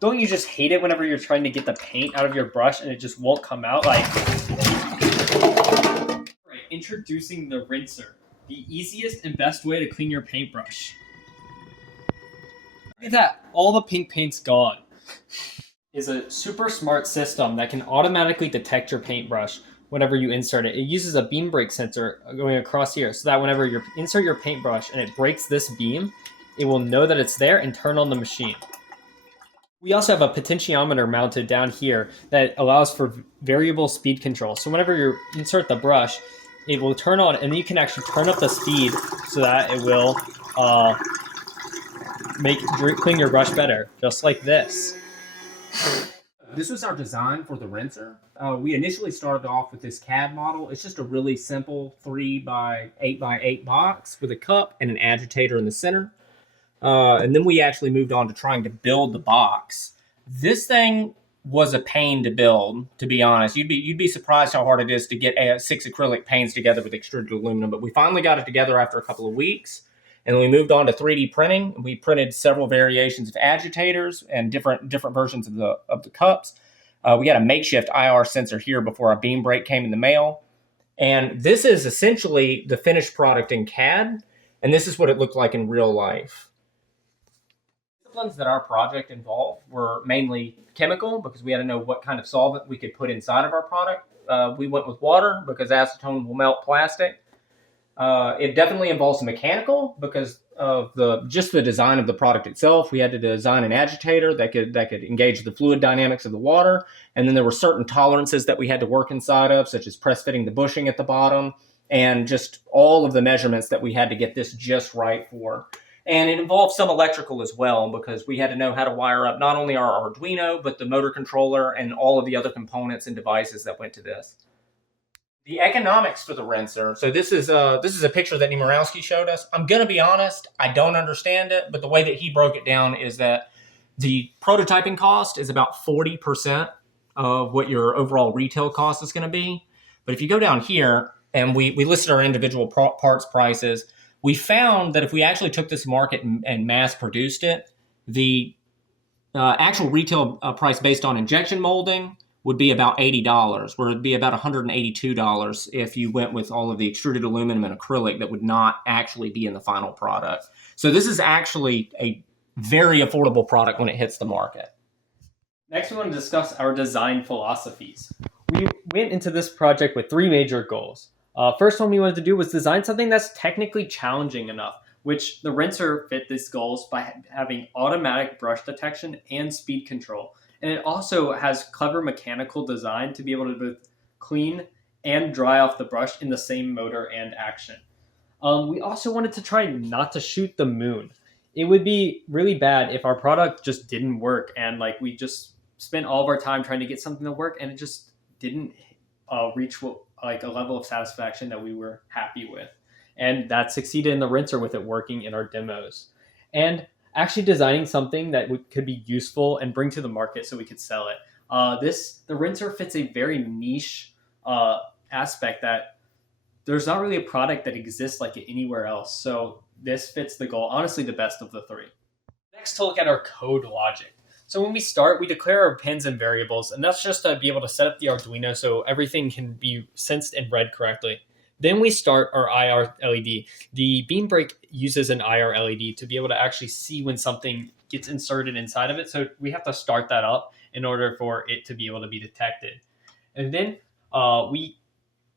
don't you just hate it whenever you're trying to get the paint out of your brush and it just won't come out? Like, right, introducing the rinser, the easiest and best way to clean your paintbrush. Look at that, all the pink paint's gone. Is a super smart system that can automatically detect your paintbrush whenever you insert it. It uses a beam break sensor going across here so that whenever you insert your paintbrush and it breaks this beam, it will know that it's there and turn on the machine. We also have a potentiometer mounted down here that allows for variable speed control. So whenever you insert the brush, it will turn on, and you can actually turn up the speed so that it will clean your brush better, just like this. This was our design for the rinser. We initially started off with this CAD model. It's just a really simple 3x8x8 box with a cup and an agitator in the center. And then we actually moved on to trying to build the box. This thing was a pain to build, to be honest. You'd be surprised how hard it is to get 6 acrylic panes together with extruded aluminum, but we finally got it together after a couple of weeks. And then we moved on to 3D printing. We printed several variations of agitators and different versions of the cups. We had a makeshift IR sensor here before our beam break came in the mail. And this is essentially the finished product in CAD, and this is what it looked like in real life. The disciplines that our project involved were mainly chemical, because we had to know what kind of solvent we could put inside of our product. We went with water because acetone will melt plastic. It definitely involves mechanical because of the design of the product itself. We had to design an agitator that could engage the fluid dynamics of the water. And then there were certain tolerances that we had to work inside of, such as press fitting the bushing at the bottom, and just all of the measurements that we had to get this just right for. And it involved some electrical as well, because we had to know how to wire up not only our Arduino, but the motor controller and all of the other components and devices that went to this. The economics for the rinser. So this is a picture that Niemirowski showed us. I'm going to be honest, I don't understand it, but the way that he broke it down is that the prototyping cost is about 40% of what your overall retail cost is going to be. But if you go down here, and we listed our individual parts prices, we found that if we actually took this market and mass produced it, the actual retail price based on injection molding would be about $80, where it'd be about $182 if you went with all of the extruded aluminum and acrylic that would not actually be in the final product. So this is actually a very affordable product when it hits the market. Next, we want to discuss our design philosophies. We went into this project with 3 major goals. First one we wanted to do was design something that's technically challenging enough, which the rinser fit these goals by having automatic brush detection and speed control. And it also has clever mechanical design to be able to both clean and dry off the brush in the same motor and action. We also wanted to try not to shoot the moon. It would be really bad if our product just didn't work and we just spent all of our time trying to get something to work and it just didn't reach a level of satisfaction that we were happy with. And that succeeded in the rinser with it working in our demos. And actually designing something that could be useful and bring to the market so we could sell it. The rinser fits a very niche aspect that there's not really a product that exists like it anywhere else. So this fits the goal, honestly, the best of the 3. Next, to look at our code logic. So when we start, we declare our pins and variables, and that's just to be able to set up the Arduino so everything can be sensed and read correctly. Then we start our IR LED. The beam break uses an IR LED to be able to actually see when something gets inserted inside of it. So we have to start that up in order for it to be able to be detected. And then we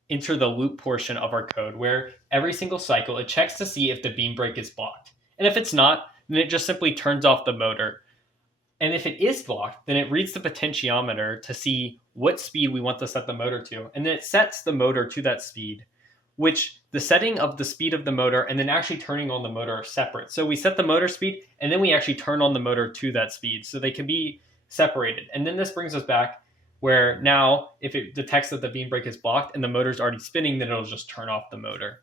enter the loop portion of our code where every single cycle, it checks to see if the beam break is blocked. And if it's not, then it just simply turns off the motor. And if it is blocked, then it reads the potentiometer to see what speed we want to set the motor to. And then it sets the motor to that speed, which the setting of the speed of the motor and then actually turning on the motor are separate. So we set the motor speed and then we actually turn on the motor to that speed. So they can be separated. And then this brings us back where now if it detects that the beam break is blocked and the motor's already spinning, then it'll just turn off the motor.